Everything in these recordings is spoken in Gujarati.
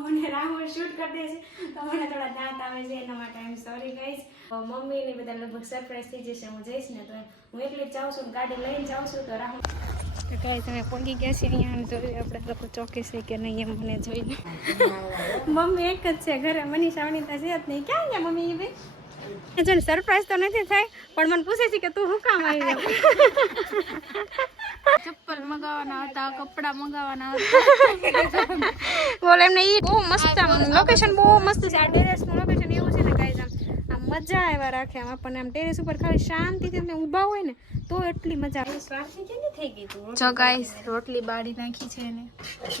મને રાહુલ શૂટ કરી દે છે. તો મને થોડા દાંત આવે છે એના માટે I am sorry guys mummy ને બધા લગભગ સરપ્રાઈઝ થઈ જશે હું જઈશ ને તો હું એકલી જ જાઉં છું ગાડી લઈને જાઉં છું તો રાહુલ તો કાંઈ તમે પહોંચી ગયા છે અહીંયા અને જોયું આપણે લોકો ચોકી છે કે નહીં એમ મને જોઈને. મમ્મી એક જ છે ઘરે મનીષા વનિતા છે જ નહીં. ક્યાં ગયા મમ્મી એ બે? જો સરપ્રાઈઝ તો નથી થાય પણ મને પૂછે છે કે તું શું કામ આવી ગયો ચપ્પલ મગાવવાના હતા કપડા મગાવવાના હતા. બોલ એમને ઈ બહુ મસ્ત લોકેશન બહુ મસ્ત છે. આ ટેરેસનું લોકેશન એવું છે ને ગાઈઝ આમ આમ મજા આવ્યા રાખે. આમ આપણને આમ ટેરેસ ઉપર ખાલી શાંતિથી તમે ઊભા હોય ને તો એટલી મજા આવે. થઈ ગઈ તું જો ગાઈસ રોટલી બાળી નાખી છે એને.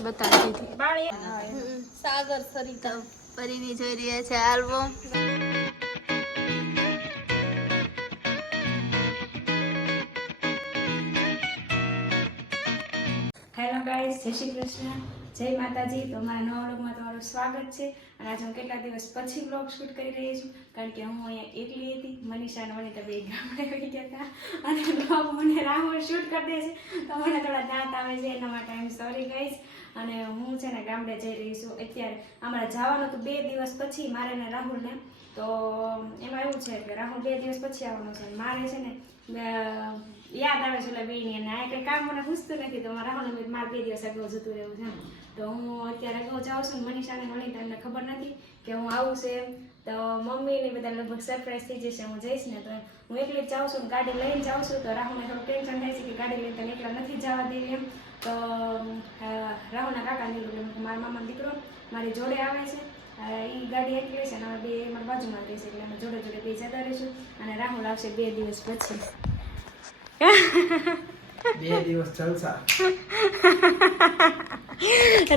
બતાવી દીધી. બાળી સાગર સરિતા પરીની જોઈ રહ્યા છે આલ્બમ. ગાઈઝ, જય શ્રી કૃષ્ણ. જય માતાજી. તો મારા નવા વ્લોગમાં તમારું સ્વાગત છે. અને આજે હું કેટલા દિવસ પછી વ્લોગ શૂટ કરી રહી છું, કારણ કે હું અહીંયા એકલી હતી. મનીષા અને વનિતા બે ગામડે વહી ગયા હતા. અને વ્લોગ મને રાહુલ શૂટ કરી દે છે. તો મને થોડા દાંત આવે છે, એના માટે આઈ એમ સોરી ગાઈસ અને હું છે ને ગામડે જઈ રહી છું. અત્યારે અમારે જવાનું તો બે દિવસ પછી, મારે ને રાહુલને. તો એમાં એવું છે કે રાહુલ બે દિવસ પછી આવવાનો છે. મારે છે ને યાદ આવે છે ઓલા બેની અને આ કંઈ કામ મને પૂછતું નથી તો રાહુલ એમ મારે બે દિવસ અગાઉ જતું રહેવું છે તો હું અત્યારે અગાઉ જાઉં છું મનીષાને મળી તમને ખબર નથી કે હું આવું છે એમ તો મમ્મી ને બધા લગભગ સરપ્રાઈઝ થઈ જશે હું જઈશ ને તો હું એકલી જ જાઉં છું ગાડી લઈને જાઉં છું તો રાહુલને થોડું ટેન્શન થાય છે કે ગાડી લઈને તને એકલા નથી જવા દેવી એમ તો રાહુલના કાકા નીકળ્યું કે મારા મામા દીકરો મારી જોડે આવે છે એ ગાડી એકલી છે અને અમે બે મારા બાજુમાં રહેશે એટલે અમે જોડે જોડે બે જતા રહીશું અને રાહુલ આવશે બે દિવસ પછી બે દિવસ જલસા.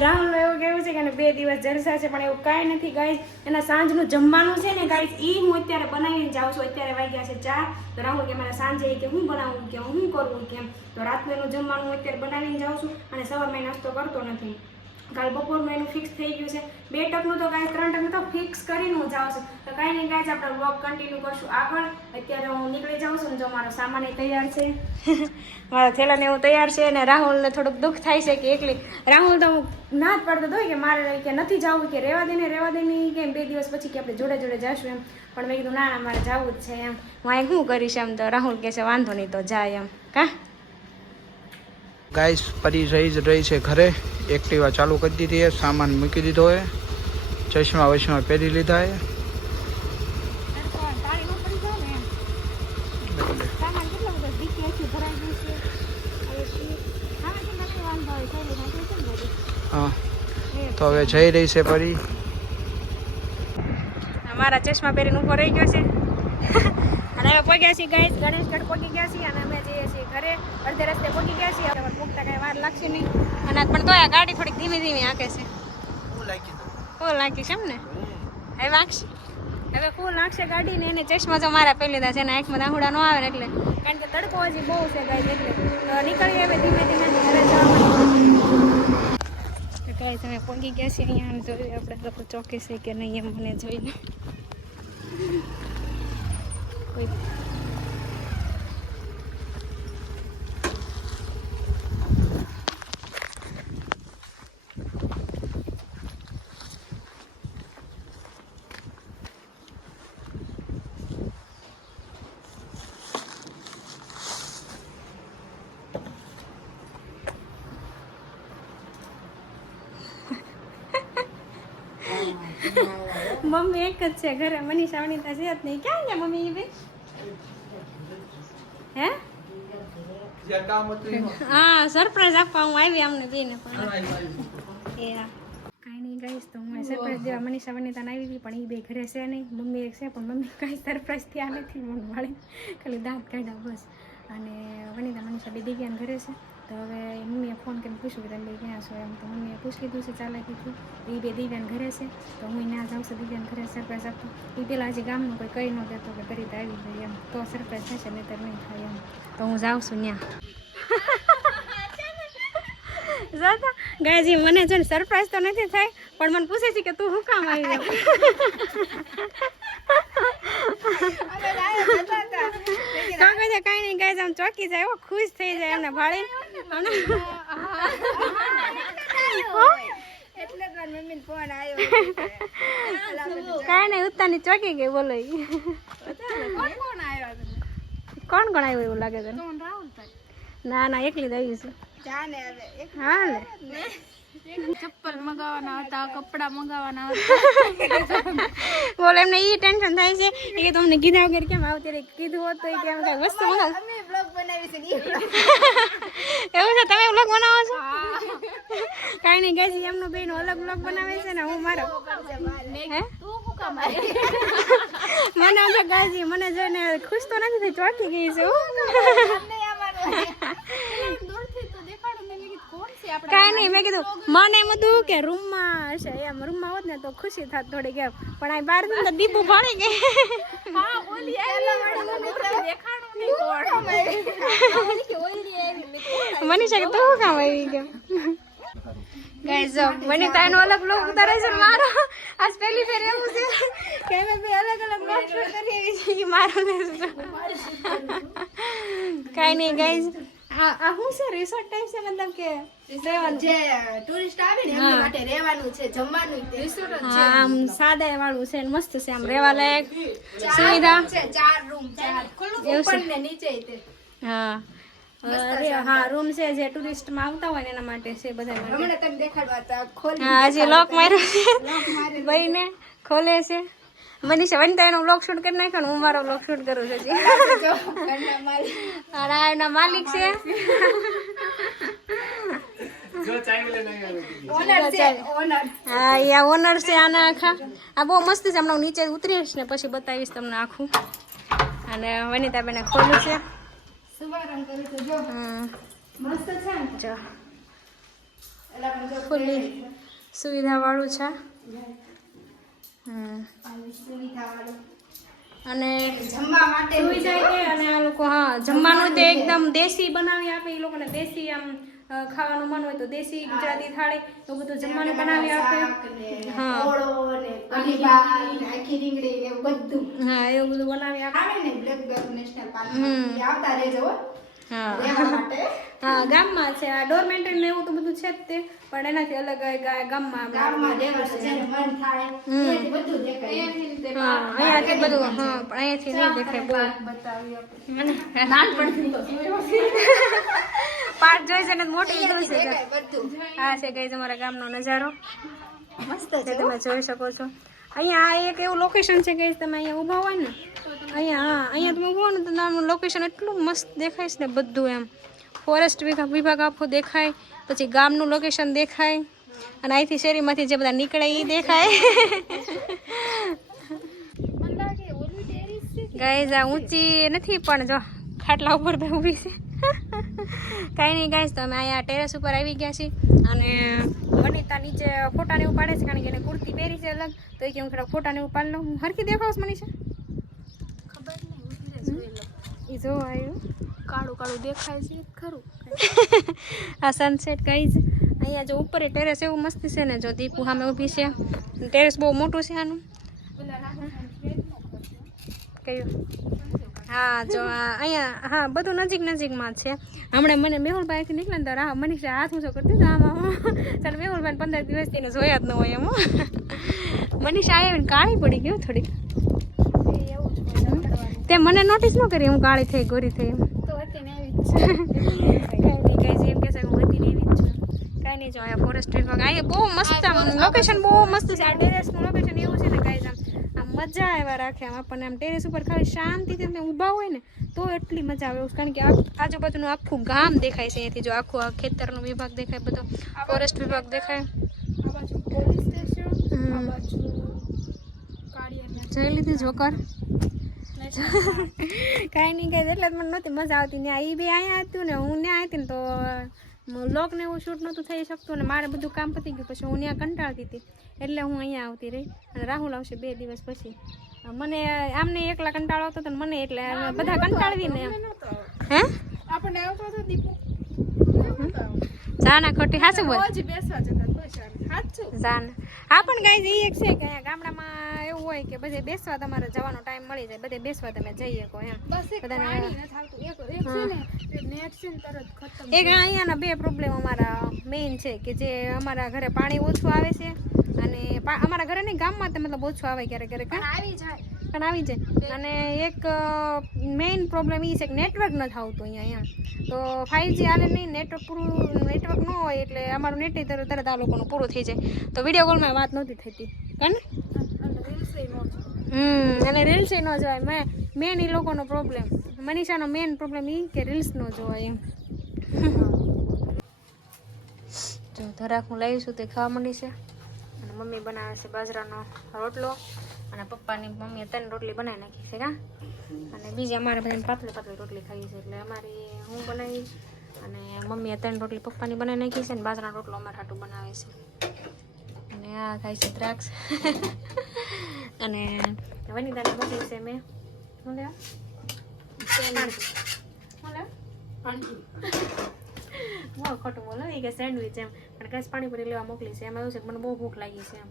રાહુલ એવું કેવું છે કે બે દિવસ જલસા છે, પણ એવું કાંઈ નથી ગાઈસ એના સાંજનું જમવાનું છે ને ગાઈસ એ હું અત્યારે બનાવીને જાઉં છું. અત્યારે વાગ્યા છે ચાર. તો રાહુલ કે મારા સાંજે કે હું બનાવું, કે હું કરવું કેમ તો રાતનું જમવાનું અત્યારે બનાવીને જાઉં છું અને સવારમાં નાસ્તો કરતો નથી. કાલ બપોરનું એનું ફિક્સ થઈ ગયું છે. બે ટકનું તો કાંઈ, ત્રણ ટકનું તો ફિક્સ કરીને હું જાઉં છું. તો કાંઈ નહીં, કાંઈ આપણે વ્લોગ કન્ટિન્યુ કરશું આગળ. અત્યારે હું નીકળી જાઉં છું જો મારો સામાન તૈયાર છે. મારા થેલાને એવું તૈયાર છે અને રાહુલને થોડુંક દુઃખ થાય છે કે એકલી. રાહુલ તો હું ના જ પડતો હતો કે મારે કે નથી જવું, કે રહેવા દે ને, રહેવા દે નહીં કે બે દિવસ પછી કે આપણે જોડે જોડે જશું એમ. પણ મેં કીધું, ના ના, મારે જવું જ છે એમ. હું અહીં શું કરીશ એમ? તો રાહુલ કહે છે, વાંધો નહીં તો જાય એમ. કા? ગાઈસ, પરી રહી જ રહી છે ઘરે. એક્ટિવા ચાલુ કરી દીધી છે, સામાન મૂકી દીધો હોય ચશ્મા વશ્મા પહેરી લીધા છે. હા. તો હવે જઈ રહી છે પરી. મારા ચશ્મા પહેરીને ઊભો રહી ગયો છે. અને અમે પહોંચ્યા છીએ, ગાઈસ. ગણેશગઢ પહોંચી ગયા છીએ અને અમે ઘરે અડધે રસ્તે પહોંચી ગયા છીએ. હવે પૂગતા કાંઈ વાર લાગશે નહીં. અને પણ તો આ ગાડી થોડીક ધીમે ધીમે હાંકે છે. ફૂલ નાખીશ છે એમ ને? હવે વાગશે હવે ફૂલ નાખશે ગાડી ને એને ચશ્મા જો મારા પહેલી લીધા છે એના આંખમાં દાહુડા ન આવે એટલે. કારણ કે તડકો હજી બહુ છે ગાય એટલે. તો નીકળીએ હવે ધીમે ધીમે ઘરે જવા તો કાંઈ તમે પહોંચી ગયા છીએ અહીંયા જોઈએ આપણે લોકો ચોકી છે કે નહીં એમ મને જોઈને. કોઈ મમ્મી એક જ છે ઘરે મનીષા વનિતા છે જ નહીં ક્યાં ગયા મમ્મી બે હે? હા સરપ્રાઈઝ આપવા હું આવી અમને બેને પણ. એ કાંઈ નહીં ગાઈશ તો હું સરપ્રાઈઝ દેવા મનીષા વનિતા આવી હતી પણ એ બે ઘરે છે નહીં. મમ્મી એક છે પણ મમ્મી કાંઈ સરપ્રાઈઝ થયા નથી મને વાળી. ખાલી દાંત કાઢ્યા બસ. અને વનિતા મનીષા બે દિવ્યાન ઘરે છે. તો હવે મમ્મીએ ફોન કરીને પૂછ્યું કે તમે ક્યાં છો એમ. તો મમ્મીએ પૂછી લીધું છે કીધું એ બે દિવ્યાન ઘરે છે. તો હું ના જાઉં છું, દિવ્યાન ઘરે સરપ્રાઈઝ આપતો. એ પેલા હજી ગામનું કોઈ કહી ન દેતો કે કરી તો આવી જાય એમ. તો સરપ્રાઈઝ થશે નહીં તો નહીં થાય એમ. તો હું જાઉં છું ત્યાં ગાયજી, મને છે ને સરપ્રાઈઝ તો નથી થાય પણ મને પૂછે છે કે તું શું કામ આવી કહે છે કાંઈ નહીં ગાય આમ ચોકી જાય એવો ખુશ થઈ જાય એમને મમ્મીને કાંઈ નહીં ઉત્તાની ચોકી ગઈ બોલો. કોણ કોણ આવ્યો એવું લાગે તને? ના ના એકલી જ આવી છું. હા ને. ચપ્પલ મંગાવવાના હતા કપડા મંગાવવાના હતા. બોલે એમને ઈ ટેન્શન થાય છે. કે તમને કીધા વગર કેમ આવું ત્યારે કીધું હોત તો કે કેમ કઈ વસ્તુ મંગાવ. અમે બ્લોગ બનાવી છે એવું છે? તમે બ્લોગ બનાવો છો? કાંઈ નહીં ગાજી એમનો બેનો અલગ બ્લોગ બનાવે છે ને હું મારો. હે? તું શું કામ મને અમે ગાજી મને જોઈને ખુશ તો નથી થઈ ચોકી ગઈ છે. હો. દૂરથી તો દેખાડો મેં કીધું કોણ છે આપણે કાંઈ નહીં મેં કીધું મને એમ હતું કે રૂમમાં હશે એમ રૂમમાં હોત ને તો ખુશી થાત થોડી કેમ પણ આ બહાર તો દીપુ ભણે કે. મનીષા કે તું કામ આવી ગયો. ગાઈઝ મને તાનો અલગ બ્લોગ ઉતારે છે મારો. આજ પહેલી ફેર એવું છે કે મેં બે અલગ અલગ બ્લોગ કરી એવી છે કે મારો ને કાંઈ નહીં ગાઈઝ આ આ શું છે રિસોર્ટ ટાઈપ છે મતલબ કે જે ટુરિસ્ટ આવે ને એમની માટે રહેવાનું છે જમવાનું રિસોર્ટ હા આમ સાદા વાળું છે મસ્ત છે આમ રહેવા લાયક. સુવિધા? છે ચાર રૂમ ચાર. ઉપર ને નીચે તે. હા. હા રૂમ છે જે ટુરિસ્ટમાં આવતા હોય ને એના માટે છે બધા હમણાં તમે દેખાડવા હતા ખોલી હા હજી લોક માર્યો ભાઈને ખોલે છે. મનીષા વનિતા એનો બ્લોગ શૂટ કરી નાખ્યો હું મારો બ્લોગ શૂટ કરું છું જો એના માલિક છે. હા આ ઓનર છે આના આખા. આ બહુ મસ્ત છે હમણાં હું નીચે ઉતરીશ ને પછી બતાવીશ તમને આખું. અને વનિતા બેને ખોલું છે. શુભારંભ કરું છું જો. હમ. મસ્ત છે ને? જો. એલા પણ જો ફૂલ્લી સુવિધા વાળું છે. હમ. આવી સુવિધા વાળું અને જમવા માટે સુવિધા અને આ લોકો હા જમવાનું તે એકદમ દેશી બનાવી આપે એ લોકોને દેશી આમ ખાવાનું મન હોય તો દેશી ગુજરાતી થાળી તો બધું જમવાનું બનાવી આપે. હા. એવું બધું. બનાવી આપે. ને બ્લેક બેક નેશનલ પાર્ક આવતા રહેજો હો. ગામમાં છે. આ ડોરમેન્ટરી ને એવું તો બધું છે જ તે. પણ એનાથી અલગ ગામમાં ગામમાં રહેવાનું જેને મન થાય બધું દેખાય. હા અહીંયાથી બધું હા પણ અહીંયાથી નહીં દેખાય નાનપણથી પાર્ક જોઈ છે ને મોટી જોઈ છે. હા છે ગઈ તમારા ગામનો નજારો. મસ્ત છે તમે જોઈ શકો છો. અહીંયા આ એક એવું લોકેશન છે કે તમે અહીંયા ઊભા હોય ને, અહીંયા, હા, અહીંયા તમે ઊભો ને તો તમારું લોકેશન એટલું મસ્ત દેખાય છે ને બધું એમ. ફોરેસ્ટ વિભાગ વિભાગ આખો દેખાય, પછી ગામનું લોકેશન દેખાય, અને અહીંથી શેરીમાંથી જે બધા નીકળે એ દેખાય. ગાઈઝ આ ઊંચી નથી, પણ જો ખાટલા ઉપર તો ઊભી છે. કાંઈ નહીં ગાઈઝ તો અમે અહીંયા ટેરેસ ઉપર આવી ગયા છીએ, અને વનિતા નીચે ફોટાને એવું પાડે છે કારણ કે એને કુર્તી પહેરી છે અલગ. તો એ કે હું થોડા ફોટાને એવું પાડી લઉં. હું હરખી દેખાવશ મનીષા ખબર નહીં એ જો આવ્યું. કાળું કાળું દેખાય છે ખરું. આ સનસેટ ગાઈઝ અહીંયા જો ઉપર ટેરેસ એવું મસ્ત છે ને જો દીપુ સામે ઊભી છે. ટેરેસ બહુ મોટું છે આનું. કયું? હા જો અહીંયા હા બધું નજીક નજીકમાં છે. હમણાં મને મેહુલભાઈથી નીકળ્યા ને તો મનીષા હાથ ઊંચો કરતી તો આમ. ચાલ મેહુલભાઈ પંદર દિવસથી જોયા જ ન હોય એમ. મનીષા આવીને કાળી પડી ગયું થોડીક. તે મને નોટિસ ન કરી હું કાળી થઈ ગોરી થઈ એમ. કાંઈ નહીં જ છું કાંઈ નહીં જો અહીંયા ફોરેસ્ટ વિભાગ અહીંયા બહુ મસ્ત લોકેશન બહુ મસ્ત છે. આ ટેરેસનું લોકેશન એવું છે ને ગાઈઝ આમ મજા આવ્યા રાખે આમ આપણને આમ ટેરેસ ઉપર ખાલી શાંતિથી તમે ઊભા હોય ને તો એટલી મજા આવે કારણ કે આજુબાજુનું આખું ગામ દેખાય છે અહીંથી જો આખું આ ખેતરનો વિભાગ દેખાય બધો ફોરેસ્ટ વિભાગ દેખાય. જોઈ લીધી જોકર? કાંઈ નહીં કાંઈ એટલે મને નહોતી મજા આવતી. ત્યાં એ બી અહીંયા હતું ને હું ત્યાં હતી ને તો લોક ને એવું શૂટ નહોતું થઈ શકતું અને મારે બધું કામ પતી ગયું. પછી હું ત્યાં કંટાળતી હતી. એટલે હું અહીંયા આવતી રહી. અને રાહુલ આવશે બે દિવસ પછી. મને આમને એકલા કંટાળો આવતો હતો મને એટલે બધા કંટાળવી ને એમ. હે? આપણને આવતો હતો દીપુ. જાના ખોટી હાસું બોલ. બેસવા જતા જાન. હા પણ ગાઈઝ એ એક છે કે અહીંયા ગામડામાં એવું હોય કે બધે બેસવા તમારે જવાનો ટાઈમ મળી જાય. બધે બેસવા તમે જઈ શકો એમ. બધાને- પાણી નથી આવતું. એક એક છે ને એક નેટ છે ને તરત ખતમ એક અહીંયાના બે પ્રોબ્લેમ અમારા મેઇન છે કે જે અમારા ઘરે પાણી ઓછું આવે છે અને અમારા ઘરે નહીં ગામમાં તો મતલબ ઓછું આવે ક્યારેક ક્યારેક આવી જાય. પણ આવી જાય. અને એક મેઇન પ્રોબ્લેમ એ છે કે નેટવર્ક નથી આવતું અહીંયા એમ તો ફાઇવજી હાલે નહીં નેટવર્ક પૂરું નેટવર્ક ન હોય એટલે અમારું નેટ તરત તરત આ લોકોનું પૂરું થઈ જાય. તો વીડિયો કોલમાં વાત નહોતી થતી. કારણ હમ, અને રીલ્સ ન જોવાય. મેં મેન એ લોકોનો પ્રોબ્લેમ મનીષાનો મેન પ્રોબ્લેમ એ કે રીલ્સ ન જોવાય એમ. જો, ધરાક હું લાવીશું તે ખાવા માંડી છે. અને મમ્મી બનાવે છે બાજરાનો રોટલો. અને પપ્પાની મમ્મીએ ત્રણ રોટલી બનાવી નાખી છે કા અને બીજી અમારે બધાને પાતળી પાતળી રોટલી ખાઈ છે એટલે અમારી હું બનાવી અને મમ્મીએ ત્રણ રોટલી પપ્પાની બનાવી નાખી છે અને બાજરાનો રોટલો અમારે હાટું બનાવે છે. અને આ ખાય છે દ્રાક્ષ. અને વનિતાને મોકલી છે મેં. શું લેવા? બહુ ખોટું બોલો એ કે સેન્ડવિચ એમ. પણ કઈ પાણીપુરી લેવા મોકલી છે. એમાં એવું છે મને બહુ ભૂખ લાગી છે એમ.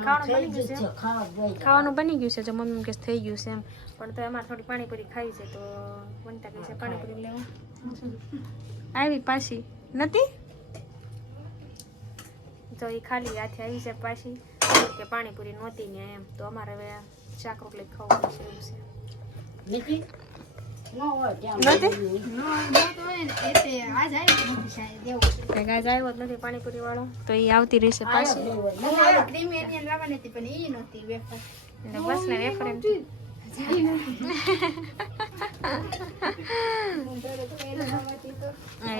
ખાવાનું બની ગયું છે. ખાવાનું બની ગયું છે જો મમ્મી કે થઈ ગયું છે એમ. પણ તો એમાં થોડી પાણીપુરી ખાઈ છે તો વનતા કહે છે પાણીપુરી લેવું. આવી પાછી. નથી? તો એ ખાલી હાથે આવી છે પાછી. કે પાણીપુરી નહોતી ને એમ. તો અમારે હવે શાક રોટલી ખાવાનું છે એવું છે. નથી પાણીપુરી તો એ આવતી રહેશે પાછી બસ ને વેફર એમ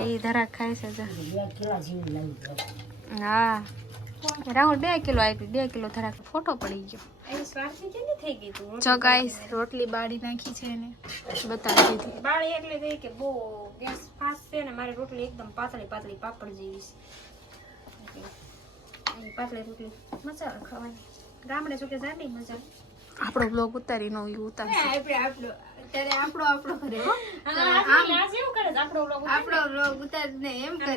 એ ધરાક ખાય છે. હા રાહુલ બે કિલો આપ્યું બે કિલો ધરાક. ફોટો પડી ગયો. ગાઈસ રોટલી બાળી નાખી. છે એને. બતાવી દીધી. બાળી એટલે ગઈ કે બહુ ગેસ ફાસ્ટ છે ને મારી રોટલી એકદમ પાતળી પાતળી પાપડ જેવી છે. પાતળી રોટલી મજા ખાવાની. ગામડે શું કે જાડી મજા આપણો બ્લોગ ઉતારી નો ઉતારશે આપણે આપણો અત્યારે આપણો આપણો કરે આપણો લોગ ઉતારે. ઉતારીને એમ કરે.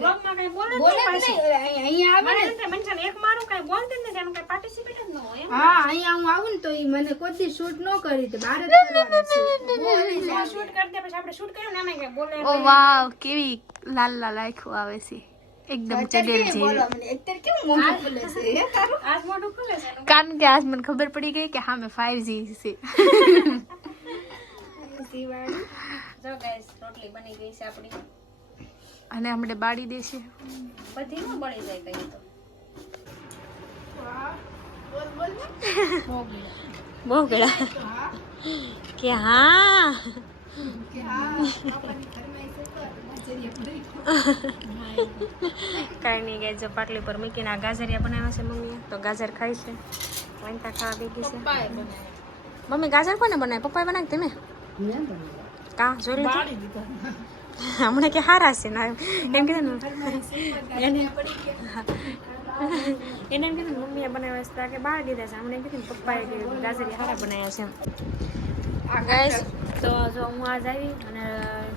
અહીંયા આવે એમ એક મારું કઈ બોલતી નથી, એનું કાંઈ જ ન હોય હા અહીંયા હું આવું ને તો ઈ મને કોઈ દી શૂટ ન કરી તો બહાર જ કરવાનું છે. બોલે જ આ shoot કરી દે, પછી આપણે શૂટ કર્યું ને આમાંય કાંઈ બોલે ઓ વાવ કેવી લાલ લાલ આંખો આવે છે. એકદમ ચડેલ છે. કારણ કે આજ મને ખબર પડી ગઈ કે હા મેં ફાઈવ જી છે. જો guys, રોટલી બની ગઈ છે આપણી. અને આપણે બાળી દેશે. બધી ન બળી જાય કઈ તો. બહુ ગળા કે હા. કાંઈ નહીં ગાય જો પાટલી પર મૂકીને આ ગાજરિયા બનાવ્યા છે મમ્મીએ તો ગાજર ખાય છે. વનતા ખાવા બેગી છે. મમ્મી ગાજર કોને બનાવે? પપ્પાએ બનાવી તમે કા જોઈ લીધું હમણાં કે હારા છે ના એમ કીધું એને એને એમ કીધું મમ્મીએ બનાવ્યા છે કે બહાર દીધા છે. હમણાં એમ કીધું પપ્પાએ કીધું ગાજરી હારા બનાવ્યા છે ગાઈસ તો જો હું આજ આવી અને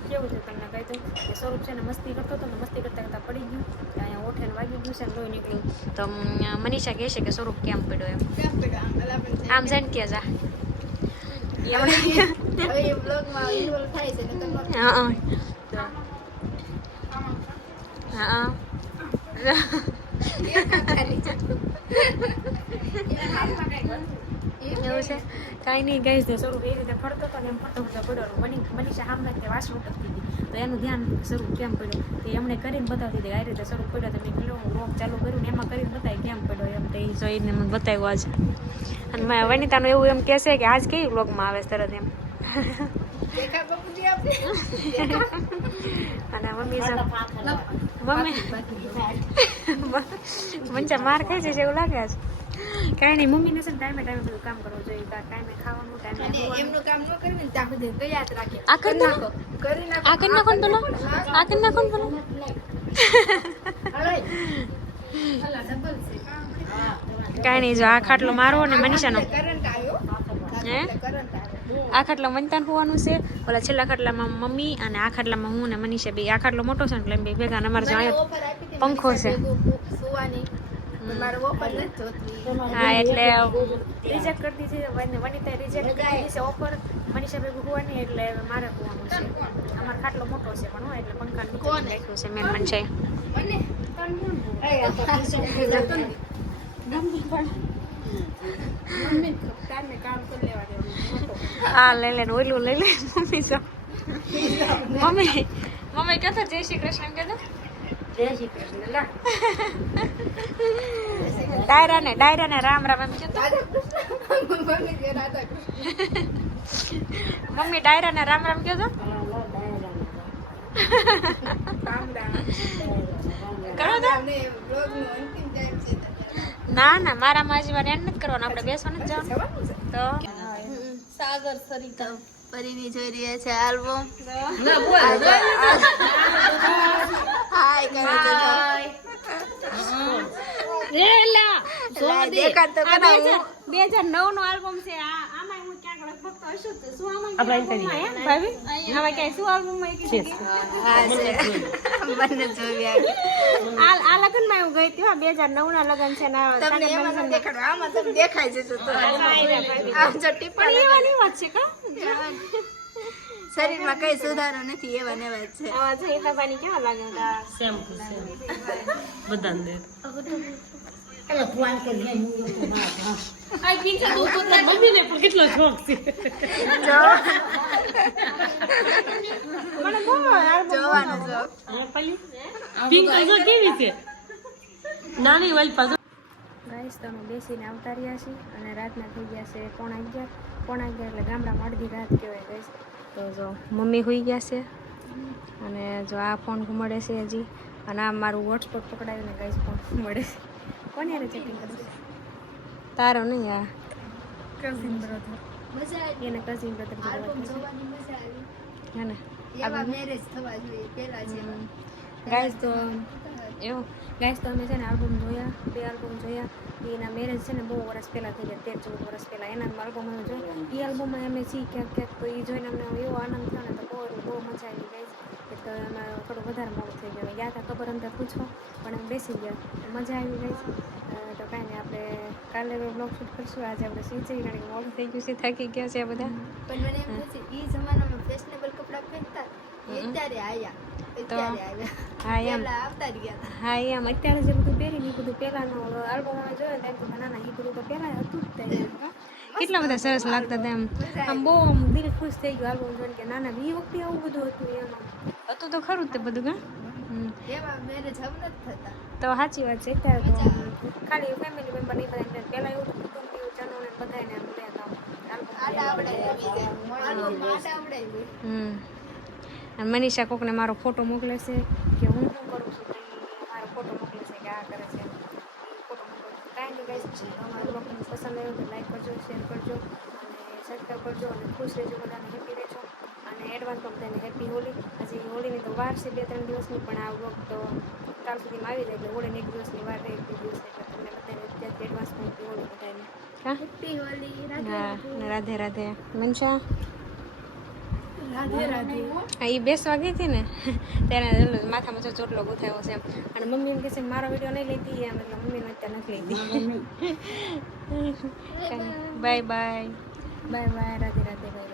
કેવું છે તમને કહી દઉં કે સ્વરૂપ છે ને મસ્તી કરતો હતો ને મસ્તી કરતા કરતા પડી ગયું. તો અહીંયા ઓઠેને વાગી ગયું છે ને લોહી નીકળ્યું. તો મનીષા કહે છે કે સ્વરૂપ કેમ પડ્યો એમ. આમ સેન્ટ કે જા. એવું છે? કાંઈ નહીં ગઈ સ્વરૂપ એ રીતે ફરતો હતો ને એમ ફરતો ફરતો મની મનીષા સામે તે વાસ ઉટકતી હતી તો એનું ધ્યાન સ્વરૂપ કેમ પડ્યું? તે એમણે કરીને બતાવતી હતી આ રીતે સ્વરૂપ પડ્યો તો મેં કીધું હું ચાલુ કર્યું ને એમાં કરીને બતાવી કેમ પડ્યો? એમ તો એ જોઈને મને બતાવ્યું આજે. અને મેં વનિતાનું એવું એમ કહેશે કે આજ કેવી બ્લોગમાં આવે તરત એમ? અને મમ્મી મમ્મી મંચા માર ખાઈ છે એવું લાગે છે કાંઈ નહીં મમ્મીને છે ટાઈમે ટાઈમે બધું કામ કરવું જોઈએ. ટાઈમે ખાવાનું ટાઈમે એમનું કામ ન કરીને ત્યાં સુધી તૈયાર રાખી. આ કરી નાખો. કરી નાખો. આ કરી નાખો ને પેલો. આ કરી નાખો. ને પેલો. કાંઈ નહીં જો આ ખાટલો મારો ને મનીષાનો. હે? આ ખાટલા મનતાન હોવાનું છે. ઓલા છેલ્લા ખાટલામાં મમ્મી અને આ ખાટલામાં હું ને મનીષા બે. આ ખાટલો મોટો છે ને એટલે બે ભેગા અમારે જો પંખો છે. હા એટલે રિજેક્ટ કરી દીધી વનિતા રિજેક્ટ કરી દીધી છે ઓફર મનીષા ભેગું હોવાની એટલે હવે મારે હોવાનું છે. અમારો ખાટલો મોટો છે પણ એટલે પંખા કોણ? રાખ્યું છે મેન મન છે. હા મમ્મી તારને કામ કરી લેવા દેવાનું આ લઈ લે ઓલું લઈ લે મમ્મી મમ્મી. મમ્મી કહો તો જય શ્રી કૃષ્ણ કહો તો ડાયરા ને ડાયરા ને રામ રામ એમ કેતો મમ્મી ડાયરા ને રામ રામ કહો તો રામ રામ કરો તો અને બ્લોગનો અંતિમ ટાઈમ છે ના ના, મારા માં હજી વાર એન્ડ નથી કરવાનું, આપણે બેસવાનું જવાનું. તો? સાગર સરિતા. પરીની જોઈ રહ્યા છે આલ્બમ. હાય કરે તો કરા હું બે હજાર નવ નો આલ્બમ છે. આ આમાં હું ક્યાંક લગભગ તો હશું શું આમાં ભાભી? આમાં ક્યાંય શું આલ્બમ? હા બંને જોયા આ આ લગનમાં એવું ગઈ હતી હા બે હજાર નવ ના લગન છે ને તમને એમાં દેખાડો. આમાં તમને દેખાય છે તો. આમ જો ટીપા પણ એવાની વાત છે કા? શરીરમાં કઈ સુધારો નથી એવા ને એવા છે. આવા જઈ બાબાની કેવા લાગે તા? મને બહુ album જોવાનો જો ગાઈસ તો બેસીને આવતા રહ્યા છીએ અને રાતના થઈ ગયા છે પોણા અગિયાર. પોણા ગયા એટલે ગામડામાં અડધી રાત કહેવાય ગઈ. તો જો મમ્મી હોઈ ગયા છે અને જો આ ફોન ઘુમડે છે હજી. અને આ મારું વોટસપોટ પકડાવીને ગાઈસ ફોન મળે છે. કોને યારે ચેકિંગ કરે તારો નહીં આ. કઝિન બ્રધર એને કઝિન બ્રધર આલ્બમ જોવાની મજા આવી. હે ને? મેરેજ થવા જોઈએ પેલા છે ગાઈસ તો એવું. ગાઈસ તો અમે છે ને આલ્બમ જોયા બે આલ્બમ જોયા. એના મેરેજ છે ને બહુ વર્ષ પહેલાં થઈ ગયા તેર ચૌદ વર્ષ પહેલાં. એના આલ્બમ અમે જોયા. એ આલ્બમમાં અમે છીએ ક્યાંક ક્યાંક તો એ જોઈને અમને એવો આનંદ થયો ને તો બહુ બહુ મજા આવી ગઈ. તો એમાં થોડું વધારે મોડું થઈ ગયું. ગયા હતા ખબર અંદર પૂછો પણ અમે બેસી ગયા. મજા આવી ગઈ. છે તો કાંઈ નહીં આપણે કાલે બ્લોગ શૂટ કરશું. આજે આપણે સિંચાઈ જઈએ મોડ થઈ ગયું છે થાકી ગયા છે આ બધા. પણ મને એમ છે એ જમાનામાં ફેશનેબલ કપડાં પહેરતા એ ત્યારે આયા. આવ્યા હા એમ. હા એમ. અત્યારે જે બધું પહેરી એ બધું પહેલાંનું આલ્બમ અમે જોયો ને તો નાના ના એ બધું તો પહેલાં હતું જ તે કેટલા બધા સરસ લાગતા હતા એમ. આમ બહુ આમ દિલ ખુશ થઈ ગયું આલ્બમ જોઈને કે નાના બી એ વખતે આવું બધું હતું એમ. હતું તો ખરું તે બધું કા તો સાચી વાત છે અત્યારે તો ખાલી ફેમિલી મેમ્બર નહીં બધા પહેલાં એવું હતું જનોને બધાને આમ તો આલ્બમમાં હમ. અને મનીષા કોકને મારો ફોટો મોકલે છે કે હું શું કરું છું તો મારો ફોટો મોકલે છે કે આ કરે છે. ફોટો મોકલે છે. કાંઈ નહીં લોકોને પસંદ આવ્યો તો લાઈક કરજો શેર કરજો અને સબસ્ક્રાઈબ કરજો અને ખુશ રહેજો બધાને. હેપી રહેજો અને એડવાન્સમાં બધાને હેપી હોલી હજી હોળીની તો વાર છે બે ત્રણ દિવસની પણ આ વ્લોગ તો કાલ સુધીમાં આવી જાય એટલે હોળીને એક દિવસની વાર રહે એક દિવસ એટલે તમને બધાને અત્યારથી એડવાન્સમાં હેપી હોળી બધાને. હેપી હોલી રાધે રાધે. મનસા હા એ બેસવા ગઈ હતી ને ત્યારે માથામાં જો ચોટલો ગુથાયો છે એમ. અને મમ્મી એમ કહે છે મારો વીડિયો નહીં લેતી. એમ એટલે મમ્મીને અત્યારે નથી લેતી. Bye bye. Bye bye Radhe Radhe bye.